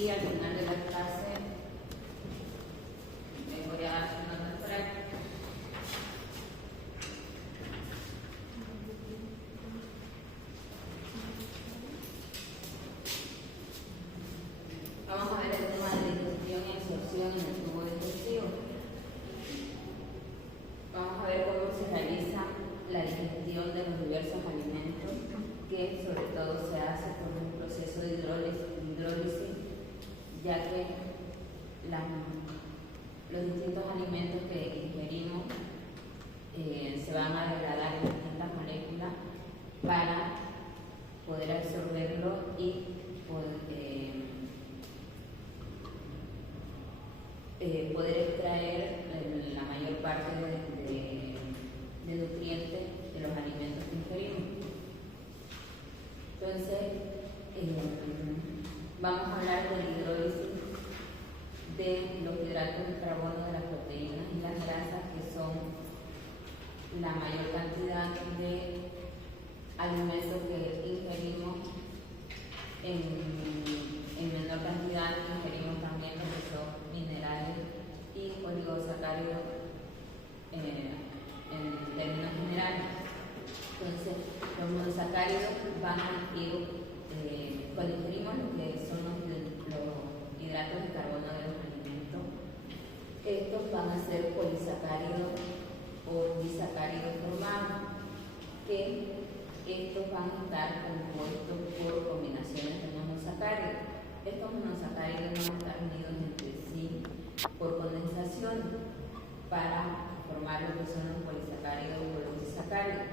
y al final de la clase les voy a dar su nota escolar. Vamos a ver el tema de digestión y absorción en el tubo digestivo. Vamos a ver cómo se realiza la digestión de los diversos alimentos, que sobre todo se hace por un proceso de hidrólisis, ya que los distintos alimentos que ingerimos se van a degradar en distintas moléculas para poder absorberlo y poder extraer la mayor parte de nutrientes de los alimentos que ingerimos. Entonces, vamos a hablar de la hidrólisis de los hidratos de carbono, de las proteínas y las grasas, que son la mayor cantidad de alimentos que ingerimos. En menor cantidad ingerimos también lo que son minerales y oligosacáridos en términos generales. Entonces, los monosacáridos van a ir, cuando ingerimos lo que son los hidratos de carbono de los alimentos, estos van a ser polisacáridos o disacáridos formados, que estos van a estar compuestos por combinaciones de monosacáridos. Estos monosacáridos van a estar unidos entre sí por condensación para formar lo que son los polisacáridos o los disacáridos.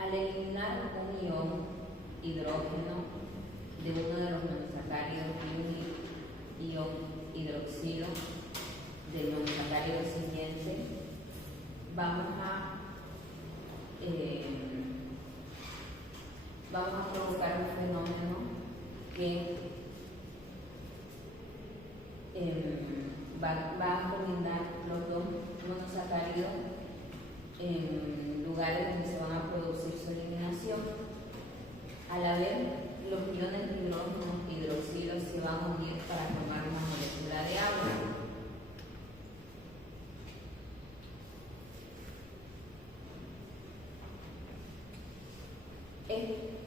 Al eliminar un ion hidrógeno de uno de los monosacáridos y un ion hidroxilo del monosacárido siguiente, vamos a provocar un fenómeno que va a combinar los dos monosacáridos en lugares donde se van a producir su eliminación. A la vez, los iones de hidrógeno y hidroxilo se van a unir para formar una molécula de agua.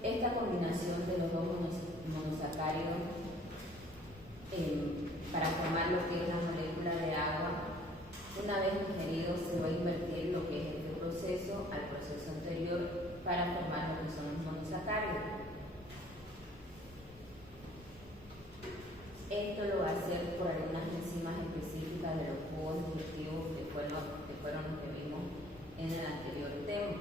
Esta combinación de los dos monosacáridos para formar lo que es la molécula de agua, una vez ingerido se va a invertir lo que es este proceso al proceso anterior para formar lo que son los monosacáridos. Esto lo va a hacer por algunas enzimas específicas de los jugos digestivos que fueron los que vimos en el anterior tema.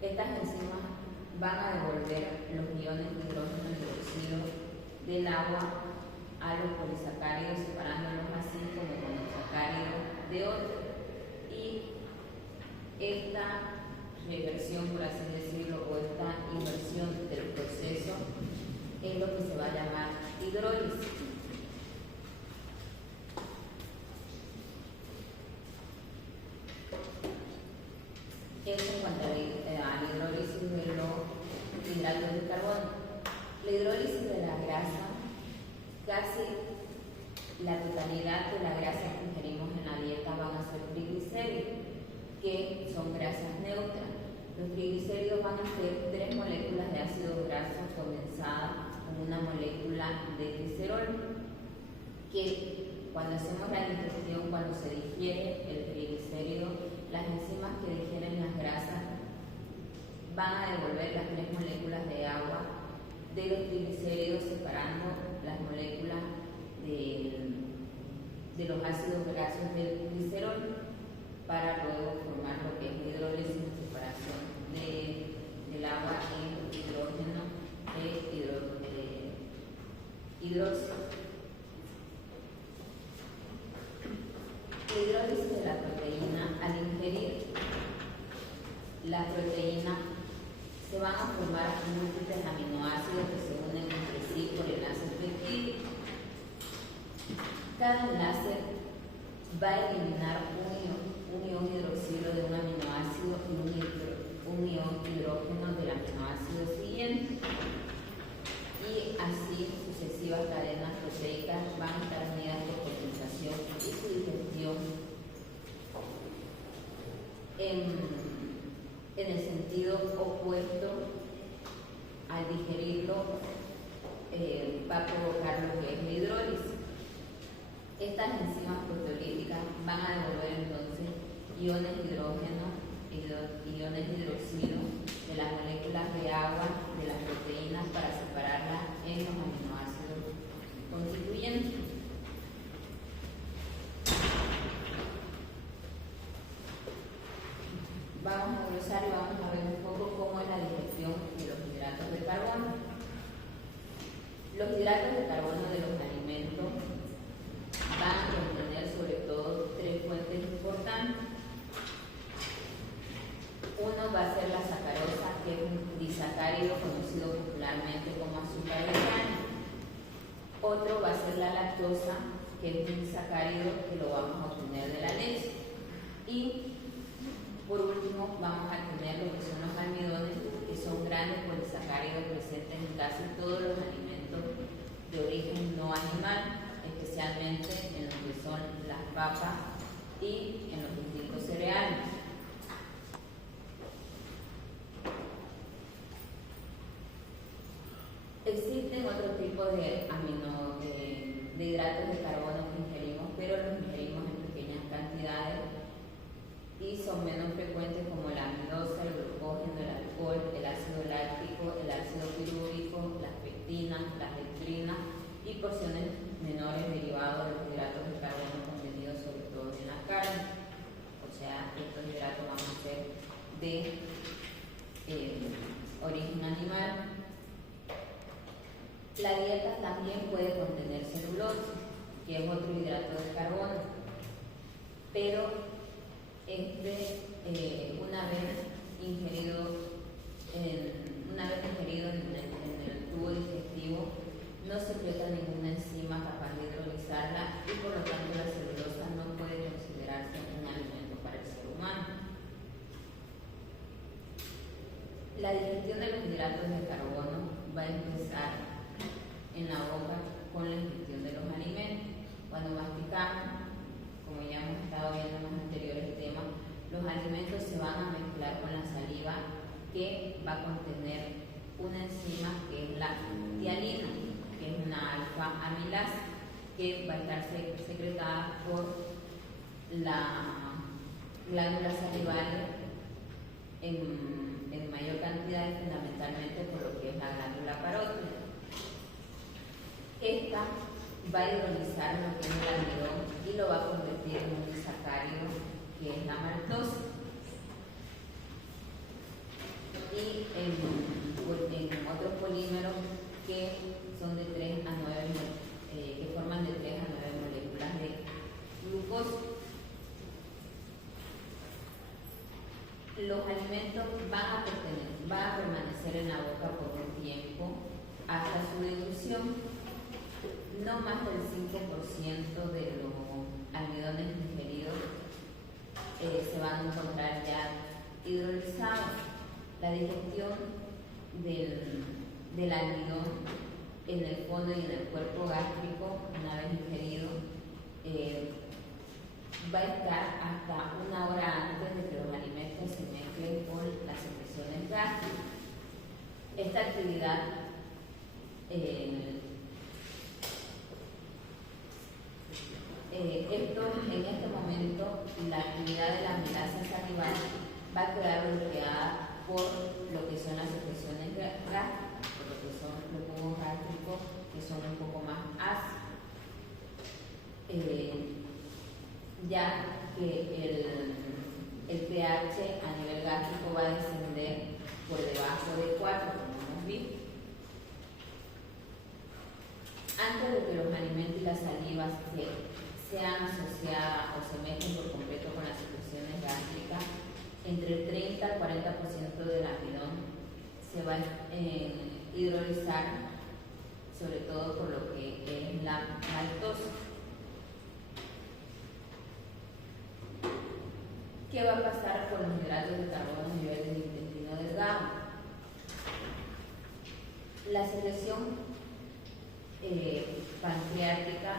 Estas enzimas van a devolver los iones de hidrógeno y hidroxilo del agua a los polisacáridos, separándolos así como monosacáridos de otros. Y esta reversión, por así decirlo, o esta inversión del proceso es lo que se va a llamar hidrólisis. Eso en cuanto a la hidrólisis de los hidratos de carbono. La hidrólisis de la grasa, casi la totalidad de la grasa que ingerimos en la dieta van a ser triglicéridos, que son grasas neutras. Los triglicéridos van a ser 3 moléculas de ácido graso condensadas con una molécula de glicerol, que cuando hacemos la digestión, cuando se digiere el triglicérido, las enzimas que digieren las grasas van a devolver las 3 moléculas de agua de los triglicéridos, separando las moléculas de los ácidos grasos del glicerol, para luego formar lo que es la hidrólisis, la separación del agua en hidrógeno hidróxido. La hidrólisis de la proteína, al ingerir la proteína, se van a formar múltiples aminoácidos que se unen entre sí por enlaces peptídicos. Cada enlace va a eliminar un ion hidroxilo de un aminoácido y un ion hidrógeno del aminoácido siguiente. Y así sucesivas cadenas proteicas van a estar unidas por condensación y su digestión en el sentido opuesto al digerirlo va a provocar lo que es la hidrólisis. Estas enzimas proteolíticas van a devolver entonces iones de hidrógeno, iones de hidroxilo de las moléculas de agua de las proteínas para separarlas en los aminoácidos constituyentes. Vamos a glosar y vamos a ver un poco cómo es la digestión de los hidratos de carbono. Los hidratos de carbono de los alimentos van a contener sobre todo tres fuentes importantes. Uno va a ser la sacarosa, que es un disacárido conocido popularmente como azúcar de caña. Otro va a ser la lactosa, que es un disacárido que lo vamos a obtener de la leche. Y por último vamos a tener lo que son los almidones, que son grandes polisacáridos presentes en casi todos los alimentos de origen no animal, especialmente en lo que son las papas y en los distintos cereales. Existen otro tipo de hidratos de carbono que ingerimos, pero los ingerimos en pequeñas cantidades y son menos frecuentes, como la amilosa, el glucógeno, el alcohol, el ácido láctico, el ácido pirúvico, las pectinas, las dextrinas y porciones menores derivados de los hidratos de carbono contenidos sobre todo en la carne. O sea, estos hidratos van a ser de origen animal. La dieta también puede contener celulosa, que es otro hidrato de carbono, pero una vez ingerido en el tubo digestivo, no secreta ninguna enzima capaz de hidrolizarla y por lo tanto la celulosa no puede considerarse un alimento para el ser humano. La digestión de los hidratos de carbono va a empezar en la boca con la ingestión de los alimentos. Cuando masticamos, como ya hemos estado viendo en los anteriores temas, los alimentos se van a mezclar con la saliva, que va a contener una enzima que es la tialina, que es una alfa amilasa, que va a estar secretada por la glándula salival en mayor cantidad y fundamentalmente por lo que es la glándula parótida. Esta va a hidrolizar lo que es el almidón y lo va a convertir en un disacárido, que es la maltosa. Y en otros polímeros que son de 3 a 9 que forman de 3 a 9 moléculas de glucosa. Los alimentos van a permanecer en la boca por un tiempo hasta su dilución. No más del 5% de los almidones ingeridos se van a encontrar ya hidrolizados. La digestión del almidón en el fondo y en el cuerpo gástrico, una vez ingerido, va a estar hasta una hora antes de que los alimentos se mezclen con las secreciones gástricas. Esta actividad en este momento, la actividad de la amilasa salival va a quedar bloqueada por lo que son las secreciones gástricas, por lo que son los jugos gástricos, que son un poco más ácidos. Ya que el pH a nivel gástrico va a descender por debajo de 4, como hemos visto. Antes de que los alimentos y las salivas sean asociadas o se mezclen por completo con las secreciones gástricas, entre el 30 al 40% del almidón se va a hidrolizar, sobre todo por lo que es la maltosa. ¿Qué va a pasar con los hidratos de carbono a nivel del intestino delgado? La secreción pancreática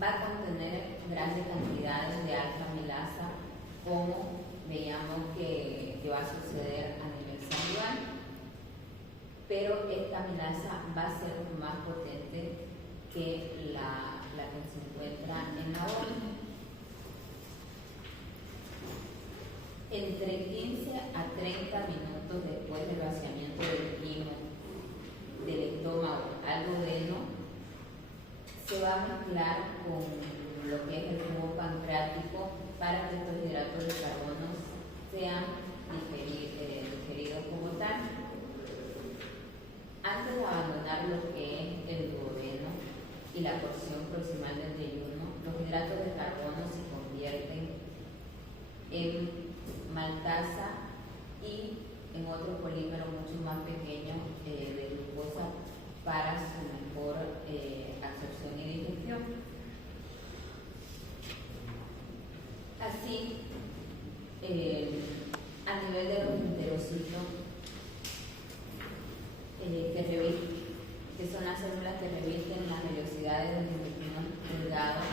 va a contener grandes cantidades de alfa amilasa, como veíamos que va a suceder a nivel celular, pero esta amilasa va a ser más potente que la que se encuentra en la orina. Entre 15 a 30 minutos después del vaciamiento del quimo del estómago al duodeno, se va a mezclar con lo que es el jugo pancreático para que estos hidratos de carbono sean digeridos como tal. Antes de abandonar lo que es el duodeno y la porción proximal del yeyuno, los hidratos de carbono se convierten en maltasa y en otro polímero mucho más pequeño de glucosa para su mejor absorción y digestión. Así, a nivel de los enterocitos, que son las células que revisten las vellosidades de los intestinos delgados,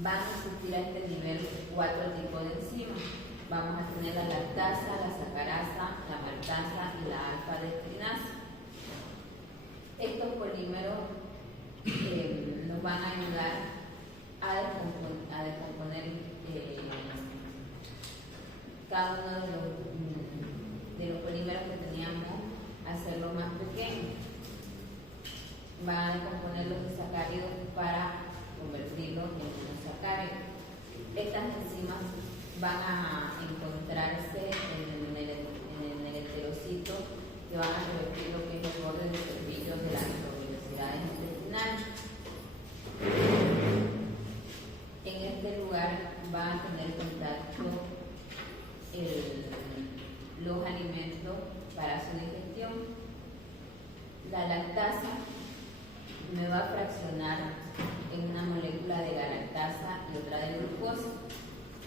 van a existir a este nivel 4 tipos de enzimas. Vamos a tener la lactasa, la sacarasa, la maltasa y la alfa-dextrinasa. Estos polímeros nos van a ayudar a descomponer cada uno de los polímeros que teníamos, hacerlos más pequeños. Van a descomponer los disacáridos para convertirlos en monosacáridos. Estas enzimas van a encontrarse en el enterocito, que van a revestir lo que es el borde de servicios de las vellosidades intestinales. En este lugar van a tener contacto los alimentos para su digestión. La lactasa me va a fraccionar en una molécula de galactasa y otra de glucosa.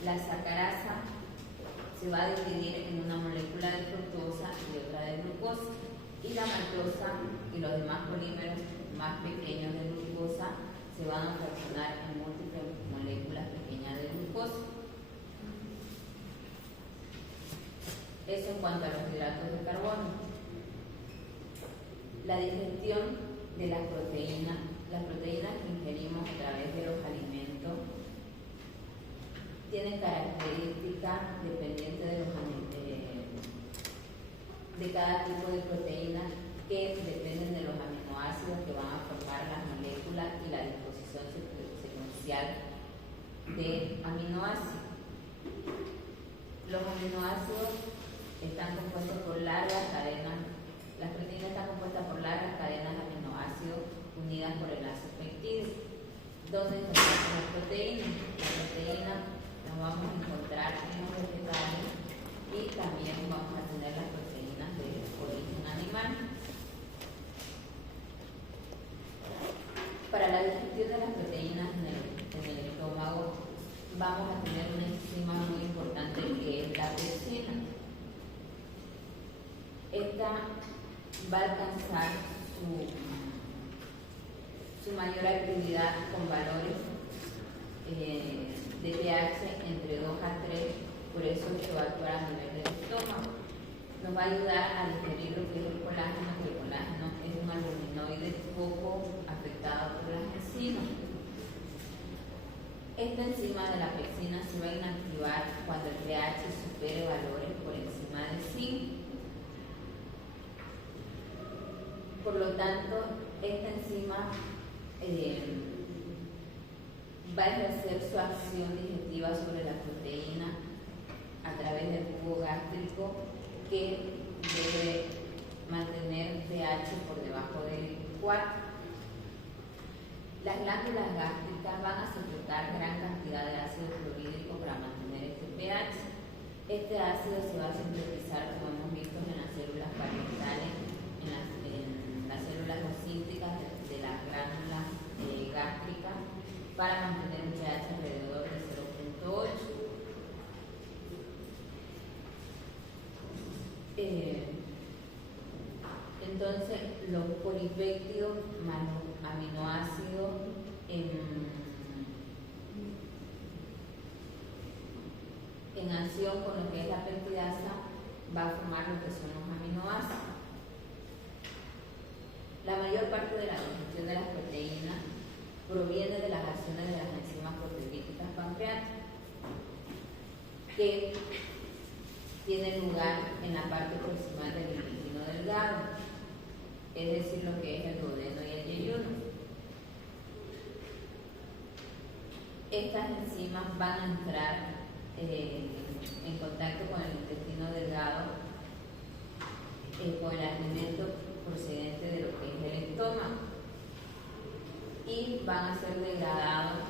La sacarasa se va a dividir en una molécula de fructosa y otra de glucosa. Y la maltosa y los demás polímeros más pequeños de glucosa se van a fraccionar en múltiples moléculas pequeñas de glucosa. Eso en cuanto a los hidratos de carbono. La digestión de las proteínas que ingerimos a través de los alimentos tienen características dependientes de cada tipo de proteína, que dependen de los aminoácidos que van a formar las moléculas y la disposición secuencial de aminoácidos. Los aminoácidos están compuestos por largas cadenas. Las proteínas están compuestas por largas cadenas de aminoácidos unidas por enlaces peptídicos. ¿Dónde se encuentran las proteínas? Las proteínas las vamos a encontrar en los vegetales y también vamos a tener las proteínas de origen animal. Para la digestión de las proteínas en el estómago vamos a tener una enzima muy importante que es la pepsina. Esta va a alcanzar su mayor actividad con valores de pH entre 2 a 3, por eso se va a actuar a nivel del estómago. Nos va a ayudar a digerir lo que es el colágeno, que el colágeno es un albuminoide poco afectado por las enzimas. Esta enzima de la pepsina se va a inactivar cuando el pH supere valores por encima de 5. Por lo tanto, esta enzima va a ejercer su acción digestiva sobre la proteína a través del jugo gástrico, que debe mantener pH por debajo de 4. Las glándulas gástricas van a secretar gran cantidad de ácido clorhídrico para mantener este pH. Este ácido se va a sintetizar, como hemos visto, en las células parietales, en las células leucíticas de las glándulas gástricas, para mantener un pH alrededor de 0.8. Entonces, los polipéptidos más los aminoácidos en acción con lo que es la peptidasa va a formar lo que son los aminoácidos. La mayor parte de la digestión de las proteínas proviene de las acciones de las enzimas proteolíticas pancreáticas, que tienen lugar en la parte proximal del intestino delgado, es decir, lo que es el duodeno y el yeyuno. Estas enzimas van a entrar en contacto con el intestino delgado, con el alimento procedente de lo que es el estómago, y van a ser degradados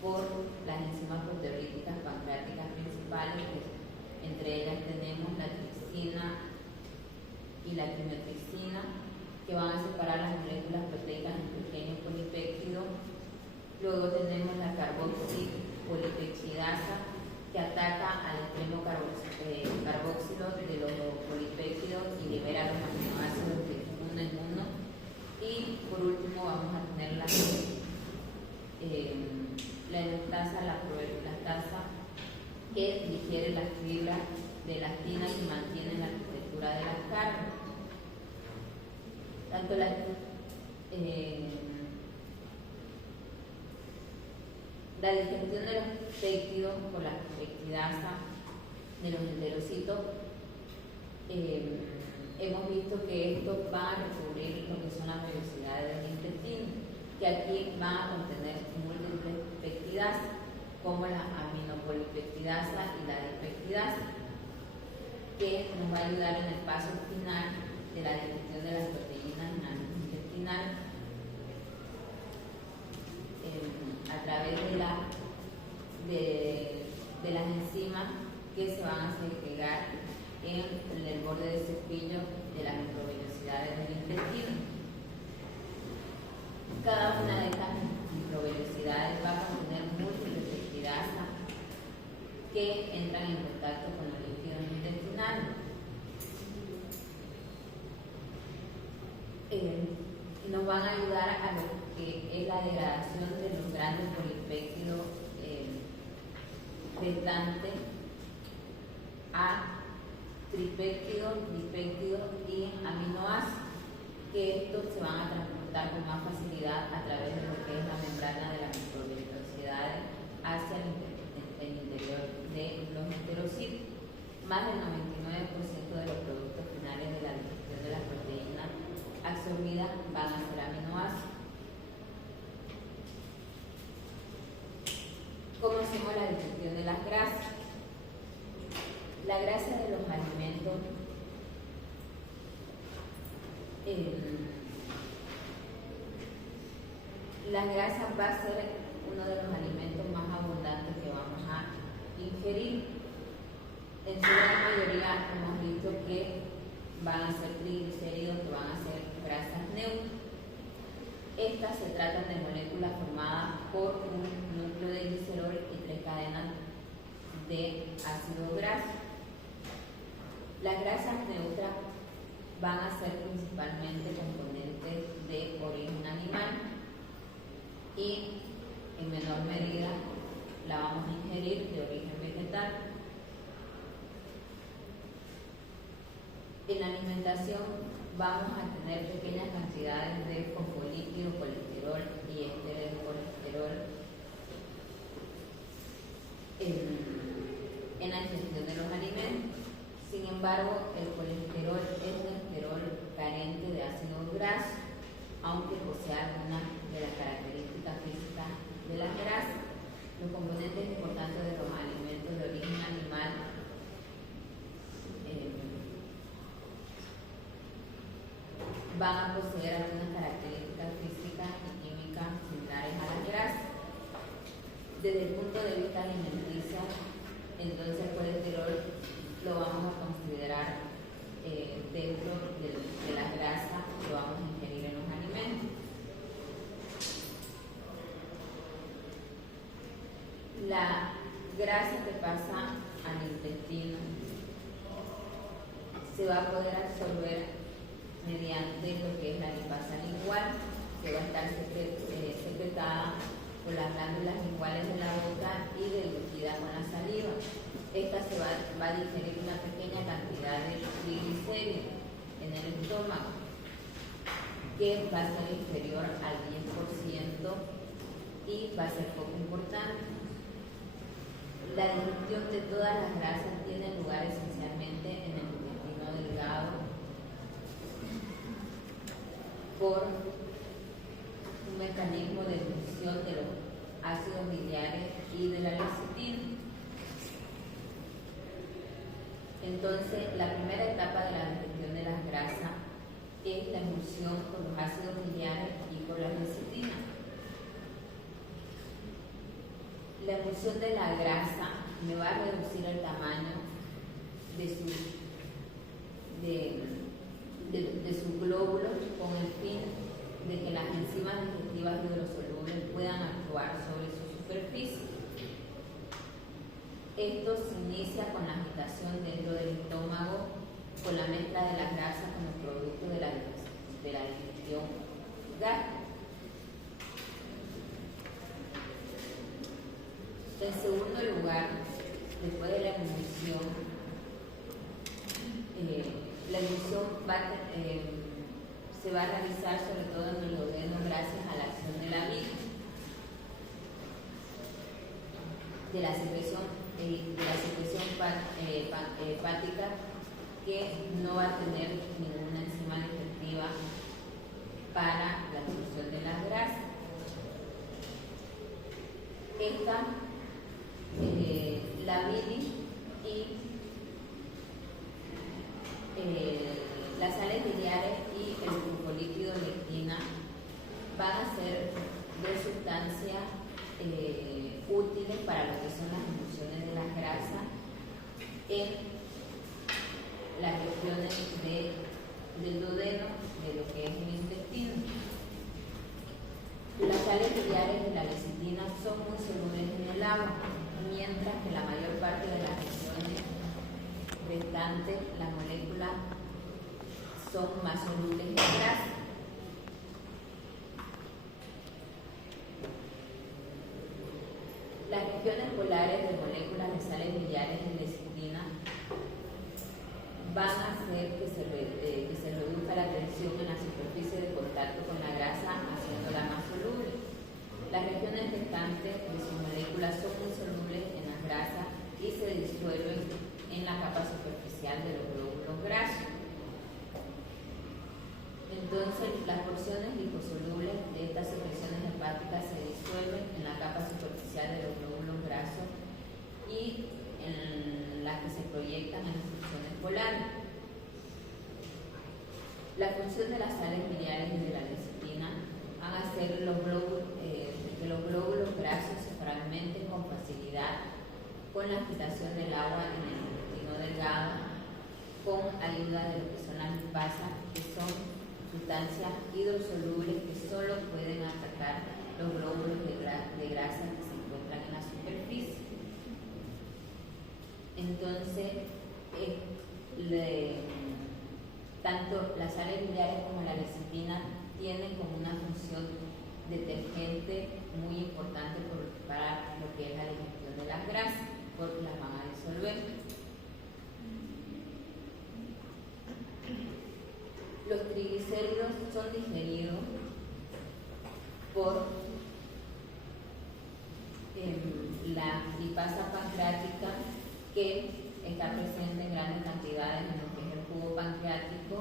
por las enzimas proteolíticas pancreáticas principales, que entre ellas tenemos la tripsina y la quimiotripsina, que van a separar las moléculas proteicas en pequeños polipéptidos. Luego tenemos la carboxilipeptidasa, que ataca al extremo carboxilo de los polipéptidos y libera los aminoácidos de uno en uno. Y por último vamos a tener la elastasa, que digiere las fibras de elastina y mantiene la arquitectura de las carnes. Tanto la digestión de los péptidos por la peptidasa de los enterocitos, hemos visto que estos van a recubrir lo que son las vellosidades del intestino, que aquí van a contener múltiples peptidasas, como la aminopolipeptidasa y la dipeptidasa, que nos va a ayudar en el paso final de la digestión de las proteínas intestinales a través de las enzimas que se van a segregar en el borde del cepillo de las microvellosidades del intestino. Cada una de estas microvellosidades va a contener múltiples peptidasas que entran en contacto con los líquidos intestinales. Nos van a ayudar a lo que es la degradación de los grandes polipéptidos restantes a tripéptidos, dipéptidos y aminoácidos, que estos se van a transportar con más facilidad a través de lo que es la membrana de las microvellosidades hacia el interior de los enterocitos. Más del 99% de los productos finales de la digestión de las proteínas absorbidas van a ser aminoácidos. ¿Cómo hacemos la digestión de las grasas? La grasa de los alimentos la grasa va a ser uno de los alimentos más abundantes que vamos a ingerir. En su gran mayoría hemos visto que van a ser triglicéridos, que van a ser grasas neutras. Estas se tratan de moléculas formadas por un núcleo de glicerol y 3 cadenas de ácido graso. Las grasas neutras van a ser principalmente componentes de origen animal y en menor medida la vamos a ingerir de origen vegetal. En la alimentación vamos a tener pequeñas cantidades de fosfolípidos, colesterol y ésteres de colesterol en la ingestión de los alimentos. Sin embargo, el colesterol es un esterol carente de ácidos grasos, aunque posee algunas de las características físicas de las grasas. Los componentes importantes de los alimentos de origen animal van a poseer algunas características físicas y químicas similares a las grasas. Desde el punto de vista alimenticio, entonces el colesterol lo vamos a considerar dentro de las grasas que vamos a ingerir en los alimentos. La grasa que pasa al intestino se va a poder absorber mediante quedar secretada por las glándulas linguales de la boca y deglutida con la saliva. Esta va a digerir una pequeña cantidad de triglicéridos en el estómago, que va a ser inferior al 10% y va a ser poco importante. La digestión de todas las grasas tiene lugar esencialmente en el intestino delgado por un mecanismo de función de los ácidos biliares y de la lecitina. Entonces, la primera etapa de la digestión de las grasas es la emulsión con los ácidos biliares y con la lecitina. La emulsión de la grasa me va a reducir el tamaño de sus glóbulos con el fin de que las enzimas digestivas hidrosolubles puedan actuar sobre su superficie. Esto se inicia con la agitación dentro del estómago, con la mezcla de las grasas con los productos de la digestión gástrica. En segundo lugar, después de la emulsión se va a realizar sobre todo en el duodeno gracias a la acción de la bilis, de la secreción hepática, que no va a tener ninguna enzima digestiva para la absorción de las grasas. La bilis y las sales biliares y el glucolíquido lectina van a ser dos sustancias útiles para lo que son las emulsiones de las grasas en las regiones del duodeno, de lo que es el intestino. Las sales biliares y la lecitina son muy solubles en el agua, mientras que la mayor parte de las regiones restantes, las moléculas, son más solubles en grasa. Las regiones polares de moléculas de sales biliares y lecitina van a hacer que se reduzca la tensión en la superficie de contacto con la grasa, haciéndola más soluble. Las regiones restantes de sus moléculas son muy solubles en las grasas y se disuelven en la capa superficial de los glóbulos grasos. Entonces, las porciones liposolubles de estas secreciones hepáticas se disuelven en la capa superficial de los glóbulos grasos y en las que se proyectan en las funciones polares. La función de las sales biliares y de la lecitina van a hacer que los glóbulos grasos se fragmenten con facilidad con la agitación del agua en el intestino delgado, con ayuda de lo que son las lipasas, que son sustancias hidrosolubles que solo pueden atacar los glóbulos de grasa que se encuentran en la superficie. Entonces, tanto las sales biliares como la lecitina tienen como una función detergente muy importante para lo que es la digestión de las grasas, porque las van a disolver. Los triglicéridos son digeridos por la lipasa pancreática, que está presente en grandes cantidades en lo que es el jugo pancreático,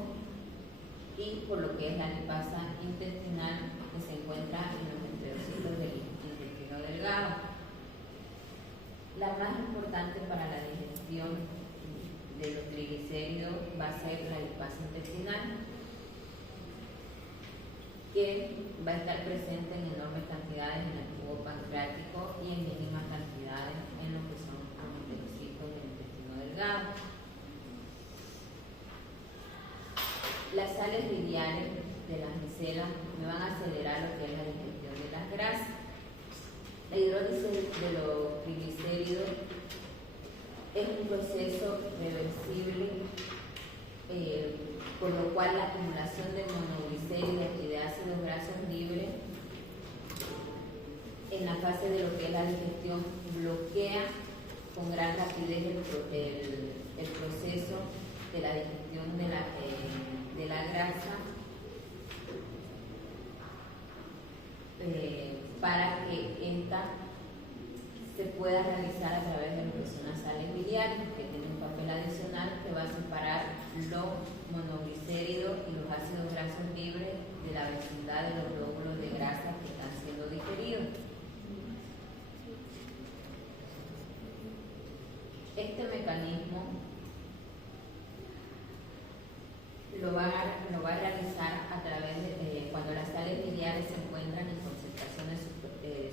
y por lo que es la lipasa intestinal, que se encuentra en los enterocitos del intestino delgado. La más importante para la digestión de los triglicéridos va a ser la lipasa intestinal, que va a estar presente en enormes cantidades en el jugo pancreático y en mínimas cantidades en lo que son los enterocitos del intestino delgado. Las sales biliares de las micelas me van a acelerar lo que es la digestión de las grasas. La hidrólisis de los triglicéridos es un proceso reversible por lo cual la acumulación de monoglicéridos y de ácidos grasos libres en la fase de lo que es la digestión bloquea con gran rapidez el proceso de la digestión de la grasa para que ésta se pueda realizar a través de lo que son las sales biliares, que tienen un papel adicional que va a separar los monoglicéridos y los ácidos grasos libres de la vecindad de los glóbulos de grasa que están siendo digeridos. Este mecanismo lo va a realizar a través de cuando las sales biliares se encuentran en concentraciones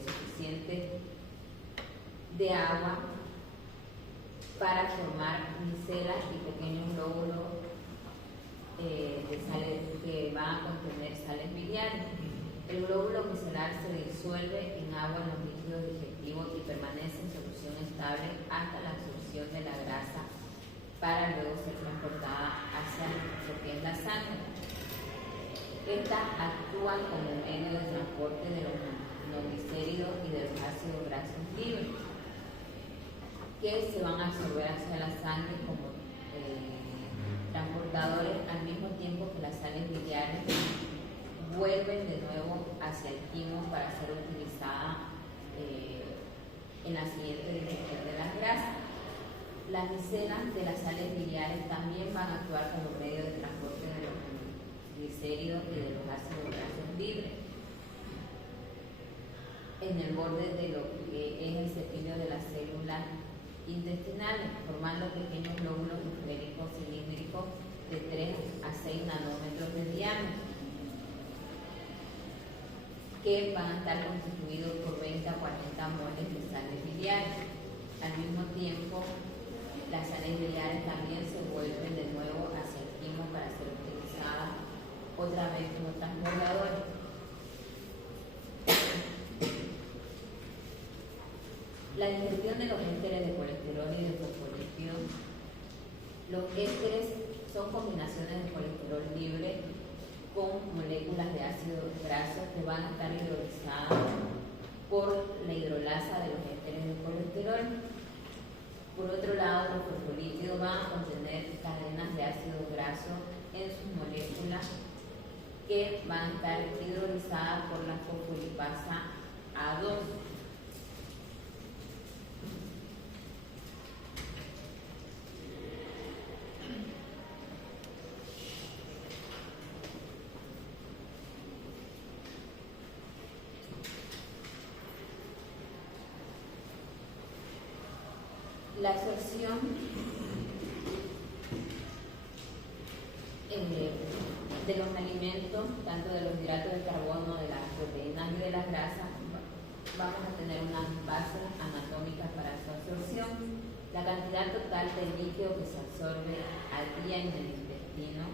suficientes de agua para formar micelas y pequeños glóbulos de sales que van a contener sales biliares. El glóbulo micelar se disuelve en agua en los líquidos digestivos y permanece en solución estable hasta la absorción de la grasa para luego ser transportada hacia lo que es la sangre. Estas actúan como medio de transporte de los monoglicéridos y de los ácidos grasos libres, que se van a absorber hacia la sangre como transportadores al mismo tiempo que las sales biliares vuelven de nuevo hacia el timo para ser utilizada en la siguiente digestión de las grasas. Las micelas de las sales biliares también van a actuar como medio de transporte de los glicéridos y de los ácidos grasos libres en el borde de lo que es el cepillo de las células intestinales, formando pequeños glóbulos esféricos cilíndricos de 3 a 6 nanómetros de diámetro, que van a estar constituidos por 20 a 40 moles de sales biliares. Al mismo tiempo, las sales biliares también se vuelven de nuevo hacia el timo para ser utilizadas otra vez como transbordadores. La digestión de los ésteres de colesterol y de fosfolípidos. Los ésteres son combinaciones de colesterol libre con moléculas de ácidos grasos que van a estar hidrolizadas por la hidrolasa de los ésteres de colesterol. Por otro lado, los fosfolípidos van a contener cadenas de ácido graso en sus moléculas que van a estar hidrolizadas por la fosfolipasa A2. La absorción de los alimentos, tanto de los hidratos de carbono, de las proteínas y de las grasas, vamos a tener unas bases anatómicas para su absorción. La cantidad total de líquido que se absorbe al día en el intestino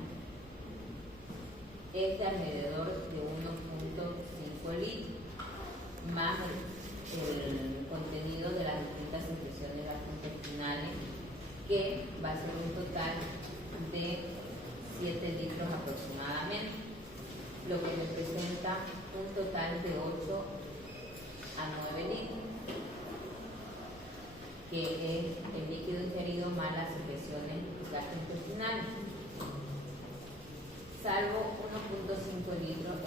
es de alrededor de 1.5 litros, más el contenido de las distintas secreciones gastrointestinales, que va a ser un total de 7 litros aproximadamente, lo que representa un total de 8 a 9 litros, que es el líquido ingerido más las secreciones gastrointestinales. Salvo 1.5 litros,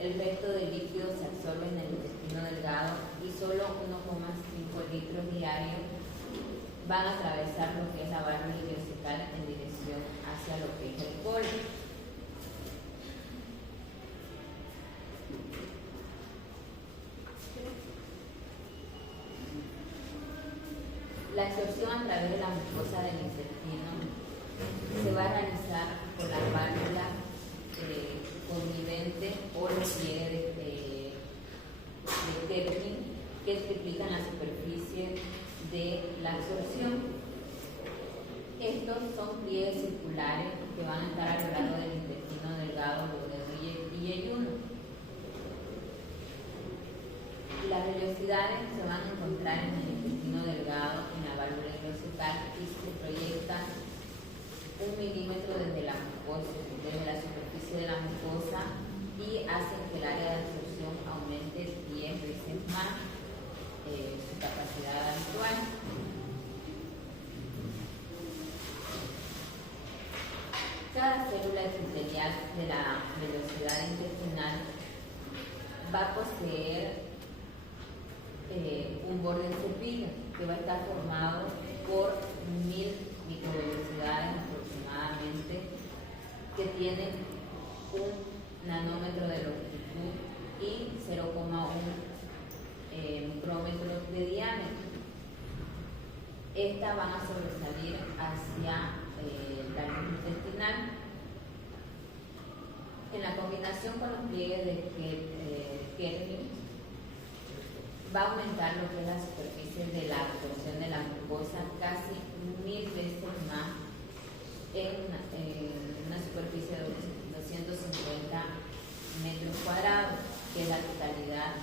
el resto del líquido se absorbe en el intestino delgado y solo 1.5 litros diarios van a atravesar lo que es la válvula ileocecal en dirección hacia lo que es el colon. La absorción a través de la mucosa del intestino se va a realizar por las válvulas conniventes o los pliegues de Kerpin que triplican la superficie de la absorción. Estos son pliegues circulares que van a estar a lo largo del intestino delgado, grueso y yeyuno. Las vellosidades se van a encontrar en el intestino delgado, en la válvula ileocecal, y se proyectan 1 milímetro desde la mucosa, desde la superficie de la mucosa, y hacen que el área de absorción aumente 10 veces más su capacidad habitual. Cada célula epitelial de la velocidad intestinal va a poseer un borde de cepillo que va a estar formado por 1000 microvelocidades aproximadamente, que tienen 1 nanómetro de longitud y 0,1 micrómetros de diámetro. Estas van a sobresalir hacia la luz intestinal. En la combinación con los pliegues de Kernig, va a aumentar lo que es la superficie de la absorción de la mucosa casi 1000 veces más en una superficie de 250 metros cuadrados, que es la totalidad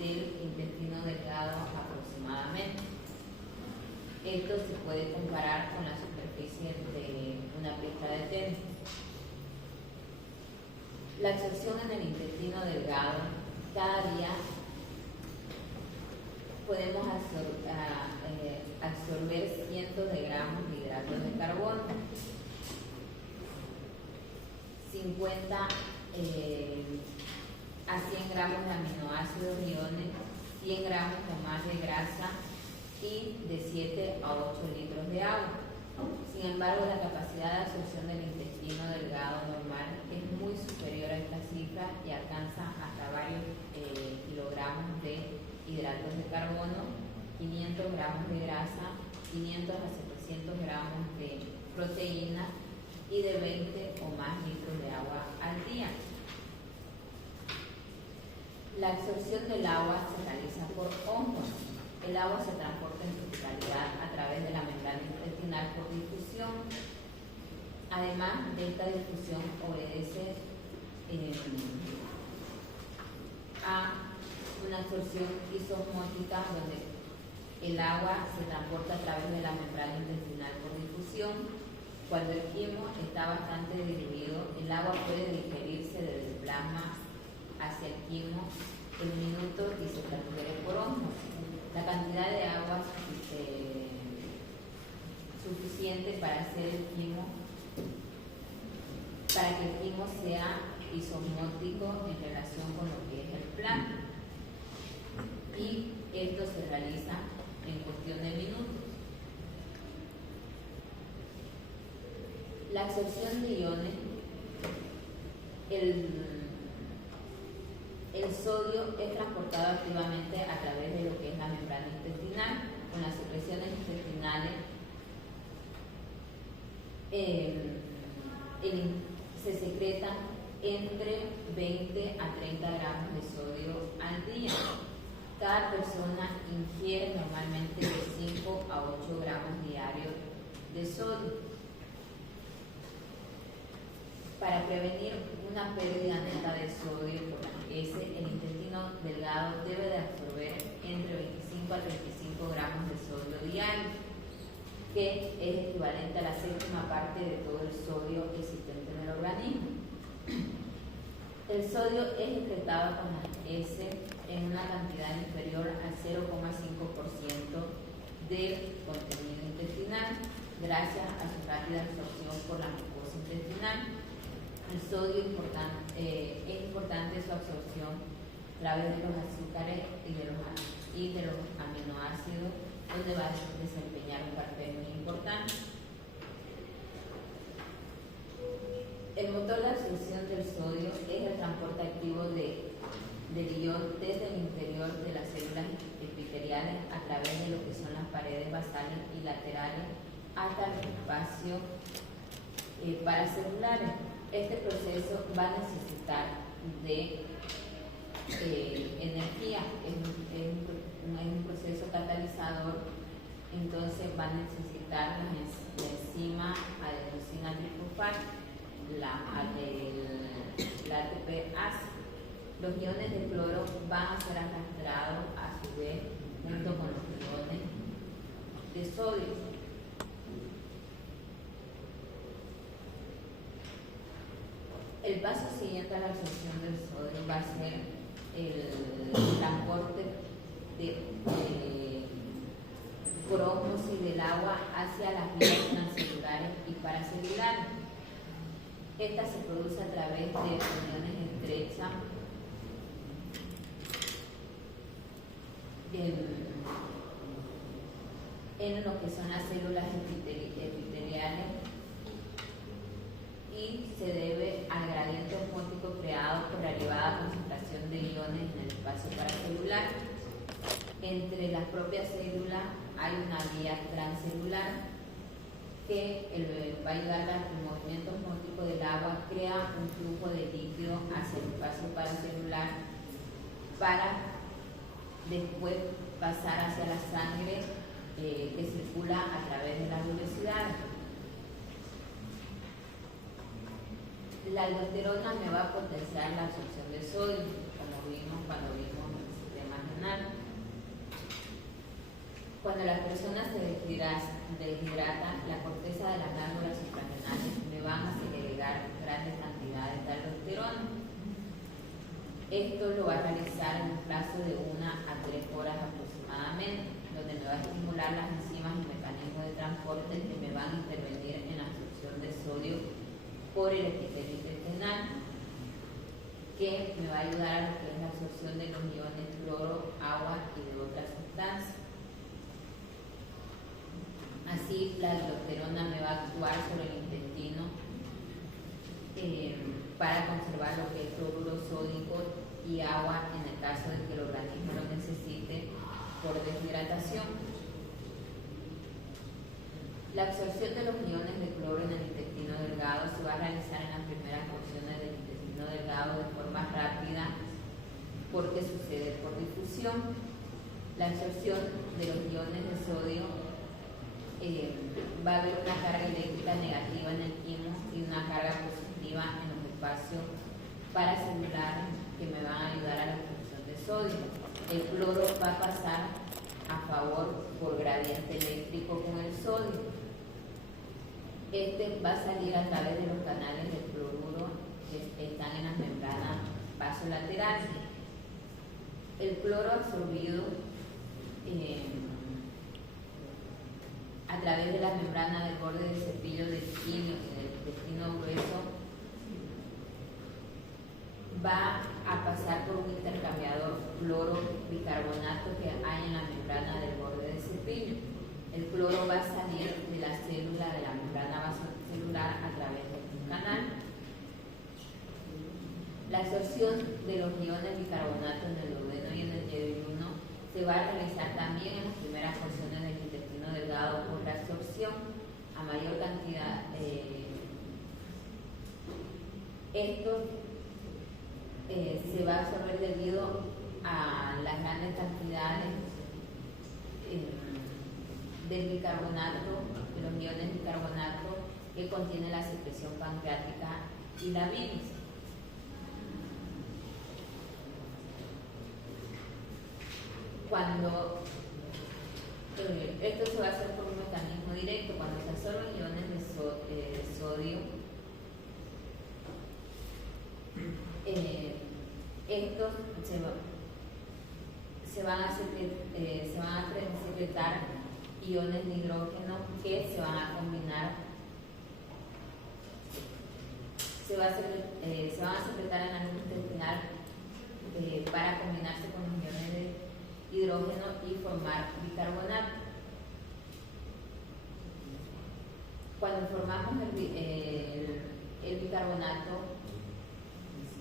del intestino delgado aproximadamente. Esto se puede comparar con la superficie de una pista de tenis. La absorción en el intestino delgado, cada día podemos absorber cientos de gramos de hidratos de carbono, 50 a 100 gramos de aminoácidos iones, 100 gramos o más de grasa y de 7 a 8 litros de agua. Sin embargo, la capacidad de absorción del intestino delgado normal es muy superior a esta cifra y alcanza hasta varios kilogramos de hidratos de carbono, 500 gramos de grasa, 500 a 700 gramos de proteína y de 20 o más litros de agua al día. La absorción del agua se realiza por ósmosis. El agua se transporta en su totalidad a través de la membrana intestinal por difusión. Además de esta difusión, obedece a una absorción isosmótica, donde el agua se transporta a través de la membrana intestinal por difusión. Cuando el quimo está bastante diluido, el agua puede digerirse desde el plasma hacia el quimo en minutos y se transfiere por ósmosis. La cantidad de agua suficiente para hacer el quimo, para que el quimo sea isosmótico en relación con lo que es el plasma. Y esto se realiza en cuestión de minutos. La absorción de iones, el sodio es transportado activamente a través de lo que es la membrana intestinal. Con las secreciones intestinales se secretan entre 20 a 30 gramos de sodio al día. Cada persona ingiere normalmente de 5 a 8 gramos diarios de sodio. Para prevenir una pérdida neta de sodio por la heces, el intestino delgado debe de absorber entre 25 a 35 gramos de sodio diario, que es equivalente a la 7ª parte de todo el sodio existente en el organismo. El sodio es excretado con las heces en una cantidad inferior al 0,5% del contenido intestinal, gracias a su rápida absorción por la mucosa intestinal. El sodio es importante su absorción a través de los azúcares y de los aminoácidos, donde va a desempeñar un papel muy importante. El motor de absorción del sodio es el transporte activo del ion desde el interior de las células epiteliales a través de lo que son las paredes basales y laterales hasta el espacio paracelulares. Este proceso va a necesitar de energía, es un proceso catalizador, entonces va a necesitar la enzima adenosina trifosfato, la ATPase. Los iones de cloro van a ser arrastrados a su vez junto con los iones de sodio. El paso siguiente a la absorción del sodio va a ser el transporte de por ósmosis del agua hacia las vías transcelulares y paracelulares. Esta se produce a través de uniones estrechas en lo que son las células epiteliales y se debe al gradiente osmótico creado por la elevada concentración de iones en el espacio paracelular. Entre las propias células hay una vía transcelular que va a ayudar a que el movimiento osmótico del agua crea un flujo de líquido hacia el espacio paracelular para después pasar hacia la sangre que circula a través de las velocidades. La aldosterona me va a potenciar la absorción de sodio, como vimos cuando vimos el sistema renal. Cuando la persona se deshidrata, la corteza de las glándulas suprarrenales me van a segregar grandes cantidades de aldosterona. Esto lo va a realizar en un plazo de 1 a 3 horas aproximadamente, donde me va a estimular las enzimas y mecanismos de transporte que me van a intervenir en la absorción de sodio por el epitelio intestinal, que me va a ayudar a lo que es la absorción de los iones cloro, agua y de otras sustancias. Así, la aldosterona me va a actuar sobre el intestino para conservar lo que es cloruro sódico y agua en el caso de que el organismo lo necesite por deshidratación. La absorción de los iones de cloro en el intestino delgado se va a realizar en las primeras porciones del intestino delgado de forma rápida porque sucede por difusión. La absorción de los iones de sodio va a haber una carga eléctrica negativa en el timo y una carga positiva en los espacios paracelulares que me van a ayudar a la absorción de sodio. El cloro va a pasar a favor por gradiente eléctrico con el sodio. Este va a salir a través de los canales de cloruro que están en las membranas vasolaterales. El cloro absorbido a través de las membranas del borde del cepillo del quimio y del intestino grueso va a pasar por un intercambiador cloro-bicarbonato que hay en la membrana del borde del cepillo. El cloro va a salir de la célula de la membrana vasocelular a través de un canal. La absorción de los iones bicarbonato en el duodeno y en el yeyuno se va a realizar también en las primeras porciones del intestino delgado por la absorción a mayor cantidad. Esto se va a absorber debido a las grandes cantidades del bicarbonato, de los iones de bicarbonato que contiene la secreción pancreática y la bilis. Cuando esto se va a hacer por un mecanismo directo, cuando se absorben iones de sodio, estos se van a secretar iones de hidrógeno que se van a combinar, se van a secretar en la núcleo intestinal para combinarse con los iones de hidrógeno y formar bicarbonato. Cuando formamos el bicarbonato,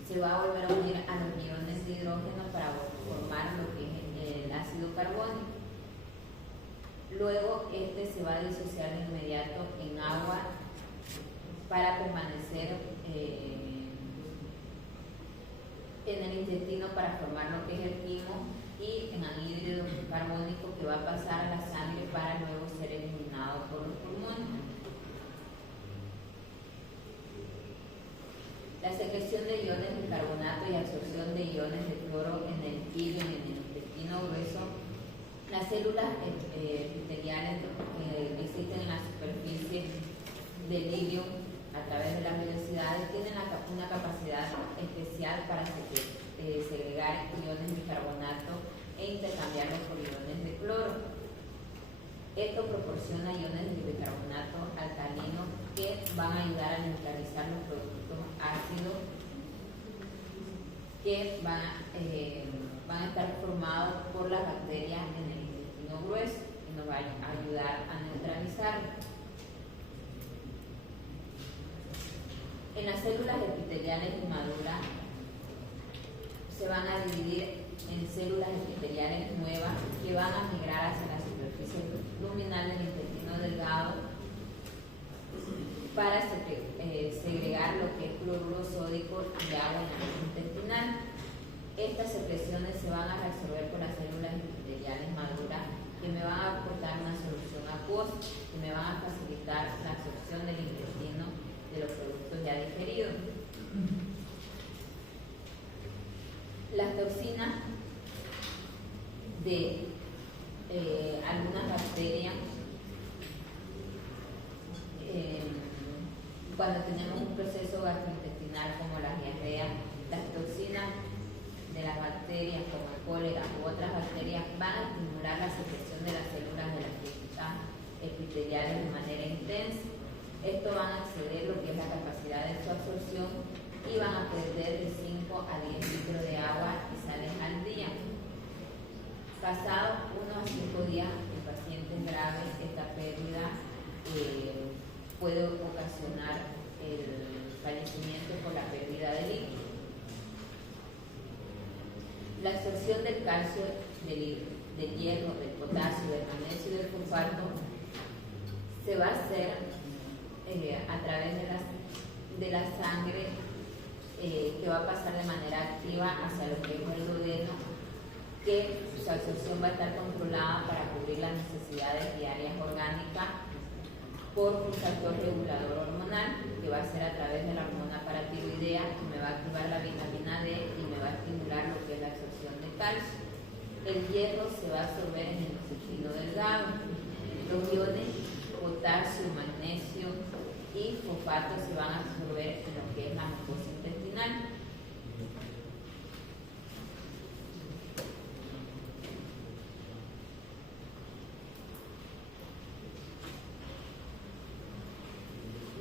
se va a volver a unir a los iones de hidrógeno para formar lo que es el ácido carbónico. Luego este se va a disociar de inmediato en agua para permanecer en el intestino para formar lo que es el timo y en anhídrido carbónico que va a pasar a la sangre para luego ser eliminado por los pulmones. La secreción de iones de carbonato y absorción de iones de cloro en el quilio y en el intestino grueso. Las células epiteliales que existen en la superficie del ilio a través de las velocidades tienen la capacidad una capacidad especial para segregar iones de bicarbonato e intercambiarlos por iones de cloro. Esto proporciona iones de bicarbonato alcalino que van a ayudar a neutralizar los productos ácidos que van a estar formados por las bacterias en el intestino grueso y nos va a ayudar a neutralizarlos. En las células epiteliales inmaduras se van a dividir en células epiteliales nuevas que van a migrar hacia la superficie luminal del intestino delgado para segregar lo que es cloruro sódico y agua en la masa intestinal. Estas secreciones se van a reabsorber por las células epiteliales maduras que me van a aportar una solución acuosa, que me van a facilitar la absorción del intestino de los productos ya digeridos. Las toxinas de algunas bacterias, cuando tenemos un proceso gastrointestinal como la diarrea, las toxinas de las bacterias como el cólera u otras bacterias van a estimular la secreción de las células de las células epiteliales de manera intensa. Esto van a exceder lo que es la capacidad de su absorción y van a perder de 5 a 10 litros de agua y sales al día. Pasado 1 a 5 días en pacientes graves, esta pérdida puede ocasionar el fallecimiento por la pérdida de líquido. La absorción del calcio, del hierro, del potasio, del magnesio y del fosfato se va a hacer a través de la sangre que va a pasar de manera activa hacia lo que es el duodeno, que su absorción va a estar controlada para cubrir las necesidades diarias orgánicas por un factor regulador hormonal que va a ser a través de la hormona paratiroidea, que me va a activar la vitamina D y me va a estimular lo que es la absorción de calcio. El hierro se va a absorber en el intestino delgado. Los iones potasio, magnesio y fosfato se van a absorber en lo que es la mucosa intestinal.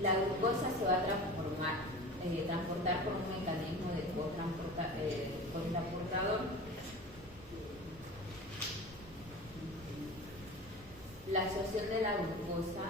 La glucosa se va a transportar por un mecanismo de cotransportador. La absorción de la glucosa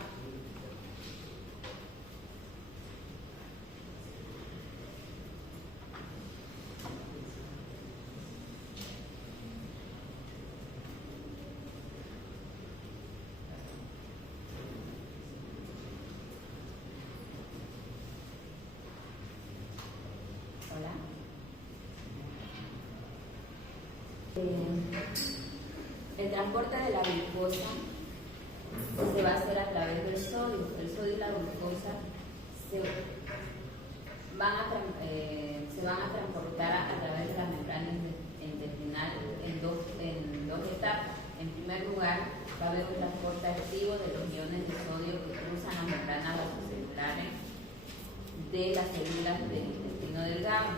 el transporte de la glucosa se va a hacer a través del sodio. El sodio y la glucosa se van a transportar a través de la membrana intestinal en dos etapas. En primer lugar, va a haber un transporte activo de los iones de sodio que cruzan las membranas vasocelulares de las células del intestino delgado.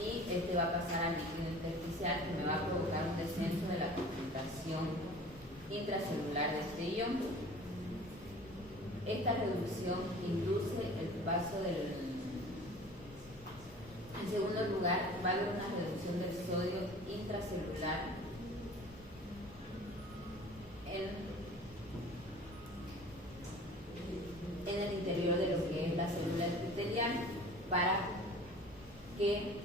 Y este va a pasar al líquido intersticial, que me va a provocar un descenso de la concentración intracelular de este ion. Esta reducción induce el paso del... En segundo lugar, va a haber una reducción del sodio intracelular en el interior de lo que es la célula epitelial para que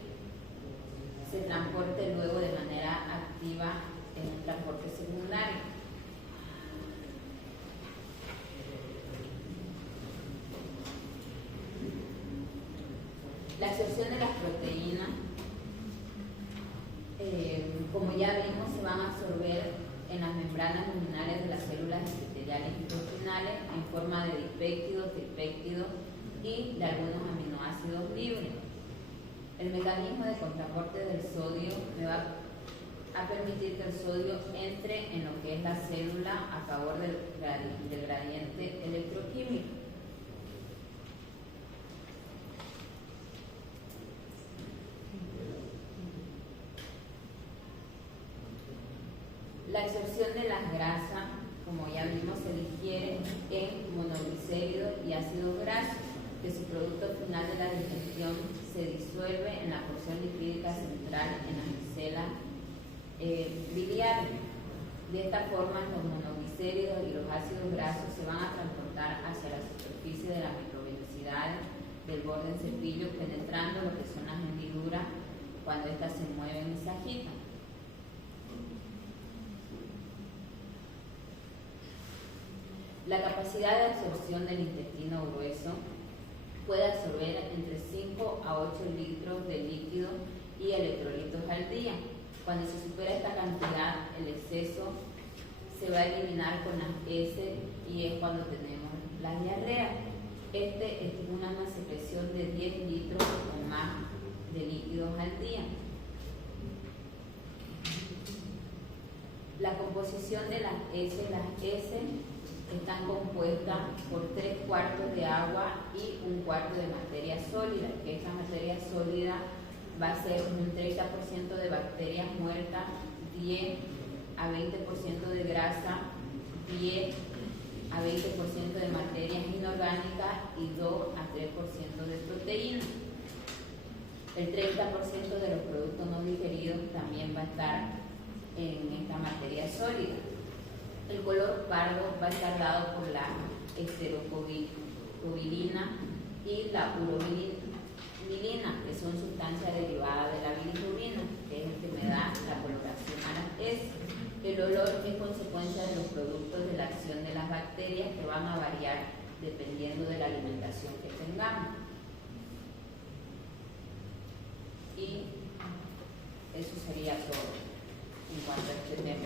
se transporte luego de manera activa en un transporte secundario. La absorción de las proteínas, como ya vimos, se van a absorber en las membranas luminales de las células epiteliales intestinales en forma de dipéptidos, tripéptidos y de algunos aminoácidos libres. El mecanismo de contraporte del sodio me va a permitir que el sodio entre en lo que es la célula a favor del gradiente electroquímico. La absorción de las grasas, como ya vimos, se difiere en monoglicéridos y ácidos grasos, que su producto final de la digestión se disuelve en la porción lipídica central en la micela biliar. De esta forma, los monoglicéridos y los ácidos grasos se van a transportar hacia la superficie de las microvellosidades del borde del cepillo, penetrando lo que son las hendiduras cuando éstas se mueven y se agitan. La capacidad de absorción del intestino grueso puede absorber entre 5 a 8 litros de líquido y electrolitos al día. Cuando se supera esta cantidad, el exceso se va a eliminar con las heces y es cuando tenemos la diarrea. Este estimula una secreción de 10 litros o más de líquidos al día. La composición de las heces están compuestas por 3/4 de agua y 1/4 de materia sólida, que esta materia sólida va a ser un 30% de bacterias muertas, 10 a 20% de grasa, 10 a 20% de materias inorgánicas y 2 a 3% de proteínas. El 30% de los productos no digeridos también va a estar en esta materia sólida. El color pardo va a estar dado por la esterocobilina y la urobilina, que son sustancias derivadas de la bilirrubina, que es el que me da la coloración a las heces. El olor es consecuencia de los productos de la acción de las bacterias, que van a variar dependiendo de la alimentación que tengamos. Y eso sería todo en cuanto a este tema.